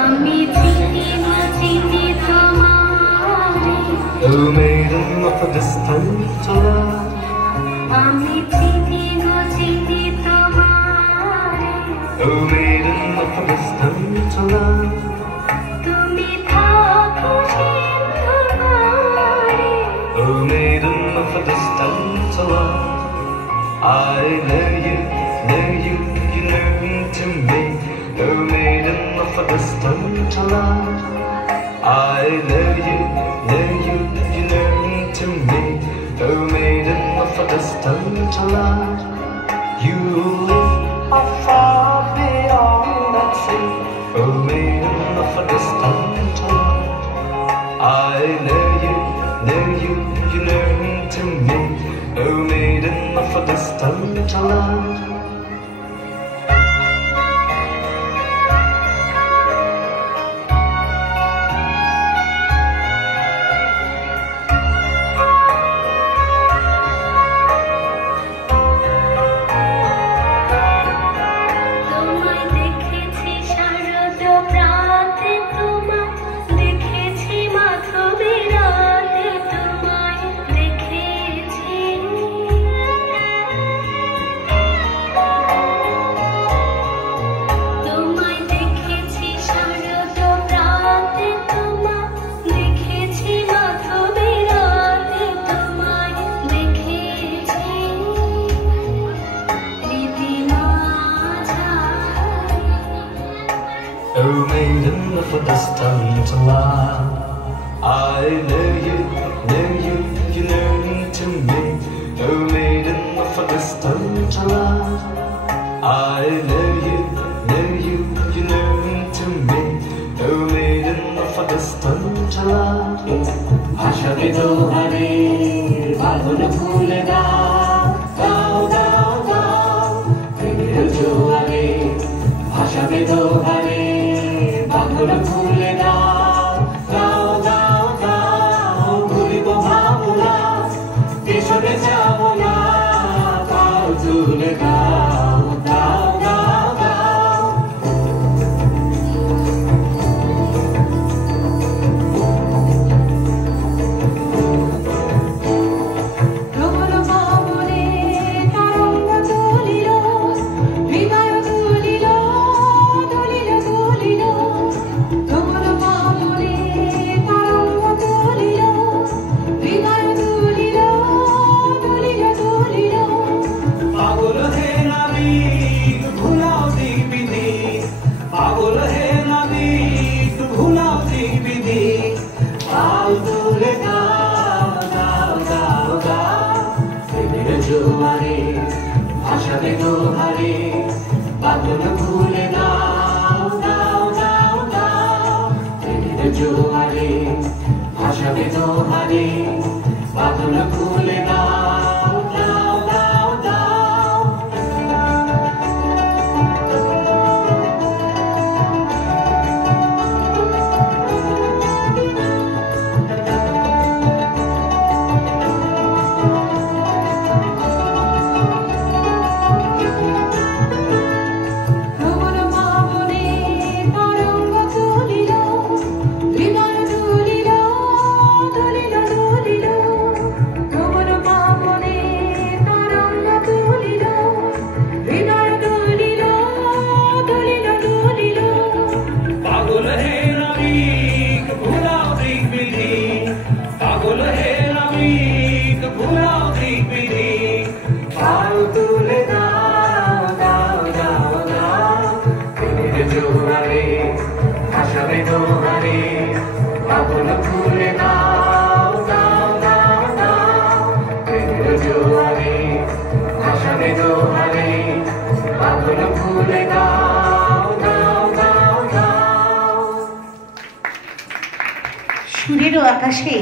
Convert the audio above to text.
আমি চিনি না চিনি তোমারে O maiden of a distant love আমি চিনি না চিনি তোমারে O maiden of a distant love তুমি থাকো সিন্ধুর পাড়ে O maiden of a distant love I know you, you know to me O maiden of a distant love I know you, you know to me O maiden of a distant love You live afar beyond that sea O maiden of a distant love I know you, you know to me O maiden of a distant love তোমায় দেখেছি শারদ প্রাতে তোমায় দেখেছি মাধবী রাতে তোমায় দেখেছি তোমায় দেখেছি শারদ প্রাতে তোমায় দেখেছি মাধবী রাতে তোমায় দেখেছি O maiden of a distant love I know you, you know to me O maiden of a distant love I know you, you know to me O maiden of a distant love আশাকে দোহারে বাঁধন খুলে দাও দাও দাও দাও প্রেমের জোয়ারে ভাসাবে দোহারে বাঁধন খুলে দাও দাও দাও দাও ঘুরিব ভাবনা পেছনে যাব না পাও তুলে দাও দাও দাও দাও প্রবল ভাবনে তরঙ্গ তুলিল হৃদয় তুলিল তুলিল তুলিল প্রবল ভাবনে তরঙ্গ তুলিল হৃদয় তুলিল তুলিল তুলিল পাগল হে নাবিক ভুলাও দিক বিধি পাগল হে নাবিক ভুলাও দিক বিধি পাল তুলে দাও দাও দাও দাও প্রেমের জোয়ারে ভাসাবে দোহারে বাঁধন খুলে দাও দাও দাও দাও প্রেমের জোয়ারে ভাসাবে দোহারে বাঁধন খুলে দাও দাও দাও দাও প্রবল ভাবনে তরঙ্গ তুলিল হৃদয় তুলিল তুলিল তুলিল প্রবল ভাবনে তরঙ্গ তুলিল হৃদয় তুলিল তুলিল তুলিল পাগল হে নাবিক ভুলাও দিক বিধি পাগল হে নাবিক ভুলাও দিক বিধি পাল তুলে দাও দাও দাও দাও প্রেমের জোয়ারে ভাসাবে দোহারে পাগল খুলে দাও দাও দাও দাও প্রেমের জোয়ারে ভাসাবে দোহারে পাগল খুলে দাও দাও দাও দাও সুরেরও আকাশে